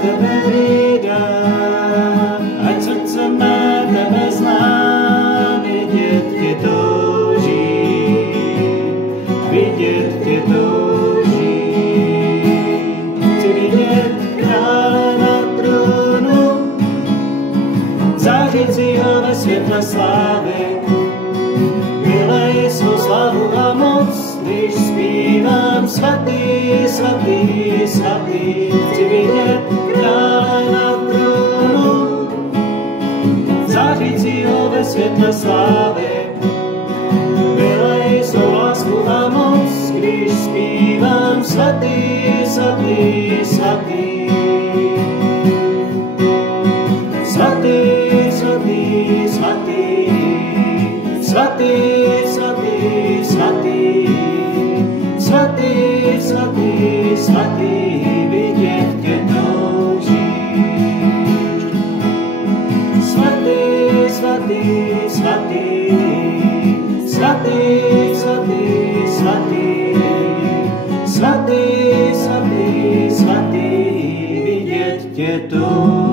tebe rýda, ať srdce mé tebe zná, vidět tě touží, vidět tě touží. Chci vidět krále na trůnu, zářícího ve světle slávy, vylej svou slavu a moc, když zpívám svatý, svatý, svatý. Chci vidět krále na trůnu, zářícího ve světle slávy, vylej svou lásku a moc, když zpívám svatý, svatý, svatý. Svatý, svatý, svatý, svatý, svatý, svatý, svatý, svatý, svatý, vidět tě toužíš. Svatý, svatý, svatý, svatý, svatý, svatý, svatý, svatý, svatý, vidět tě toužíš.